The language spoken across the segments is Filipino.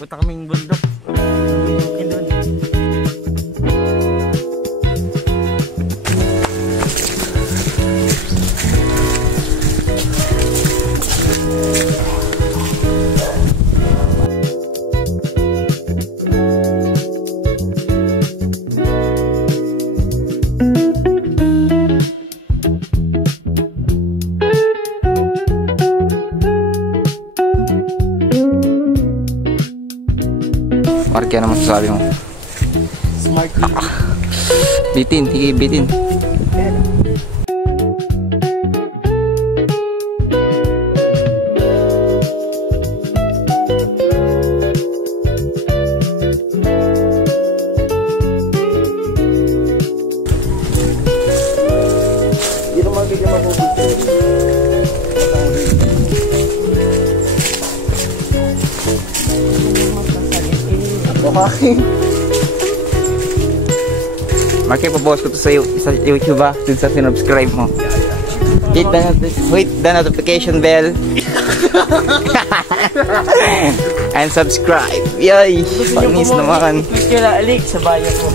Punta kaming bundok. Bundok doon. Marky, ano masasabi mo? Smart. Bitin, sige bitin. Hindi naman bigyan mabubuti. Marky, pabawas ko to sa YouTube ha, dun sa sinubscribe mo. Hit the notification bell. And subscribe. Yay! Panis naman. Click nyo na alik sa bayan ko.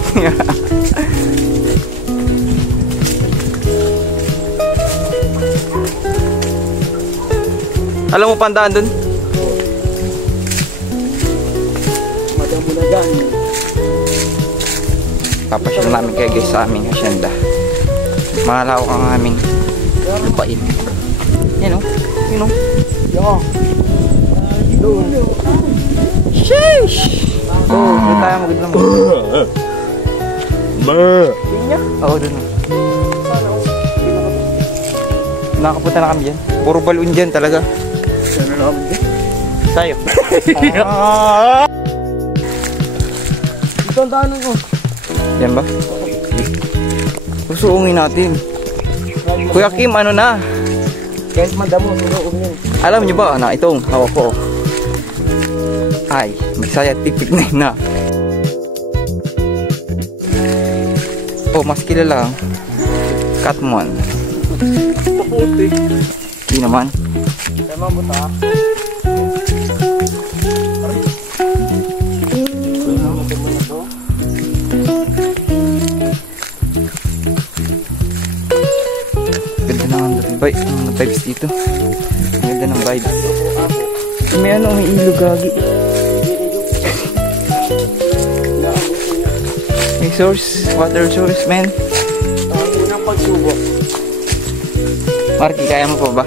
Alam mo pandaan dun? Madamulagan. Papasyal namin kayo guys sa aming hasyenda. Malawak ang aming lupain. Yan o. Yan o. Yo. Sheesh! Oh, doon tayo magandang mo. Oo, doon. Nakapunta na kami dyan. Puro balon dyan talaga. Ano na kami dyan? Tayo. Ito ang daanan ko. Yan ba? Susuungin natin. Kuya Kim, ano na? Kahit madamo, susuong yan. Alam niyo ba na itong hawak ko ay may scientific name na. Oh, mas kilala Catmon. Puputi. Hindi naman. Tama mo ta. Ang vibes dito. Ang ganda ng vibes. May ano, may ilog gagi. May source, water source, man. Ang unang pagsubo. Marky, kaya mo pa ba?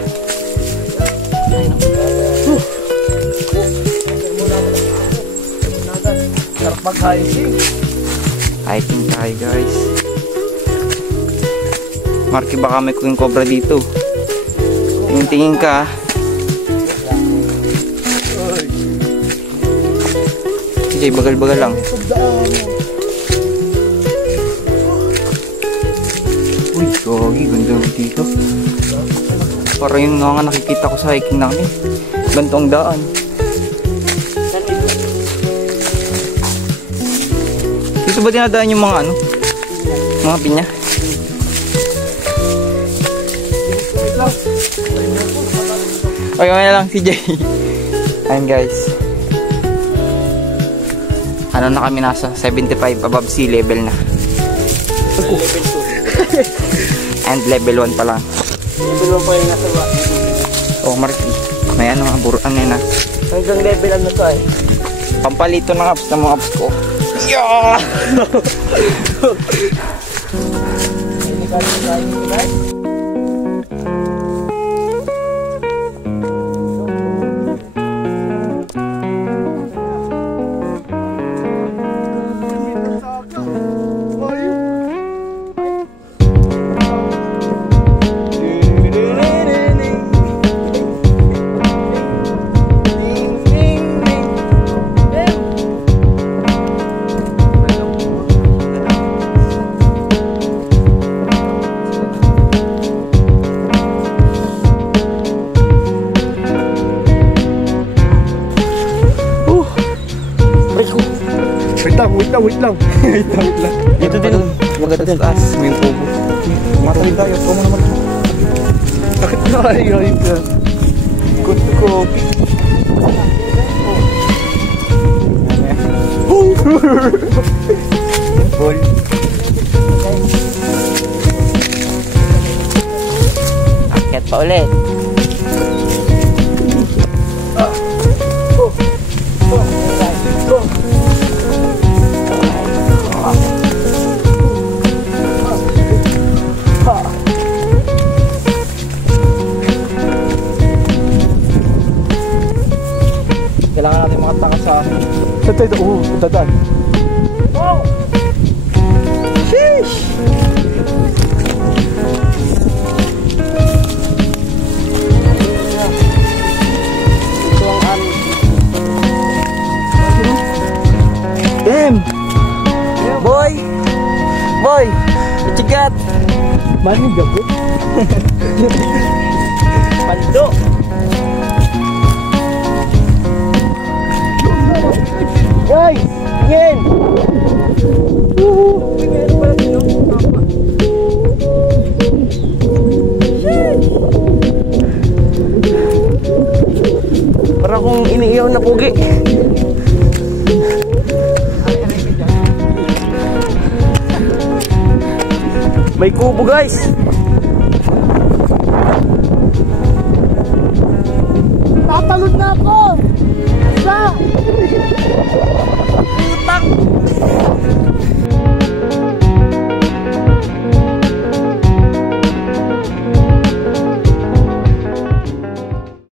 Sarap mag-hiking. Hiking tayo guys. Marky, baka may queen cobra dito. Tingin-tingin ka. Sige, bagal-bagal lang. Uy, gogi, ganda dito. Parang yung nga nakikita ko sa hiking namin. Ganito ang daan. Dito ba dinadaan yung mga ano? Mga pinya? Okay na lang si Jay. Ayun guys. Ano na kami, nasa 75 above sea level na. Level 2. And level 1 pa lang. Level 1 pa yung nasa ba? Oh, Marky. May ano mga buruan na yun ha. Hanggang level ano to eh. Pampalito ng apps ng mga apps ko. Yeah! Hindi ka rin guys. Wait lang. Dito din. Maganda sa taas. May kubo. Matay tayo. Ito mo naman. Bakit? Ay, ay, sir. Good to coffee. Full. Akyat pa ulit. Kailangan natin makatakas sa Saan tayo? Dadaan. wow! Sheesh! Ito ang aming Damn! Boy! Boy! What you got? Maning gabi. Pando! Guys! Yan! Uy, meron pala dito. Para kung iniiyaw na pugi. May kubo guys. Tatalon na ako. Sa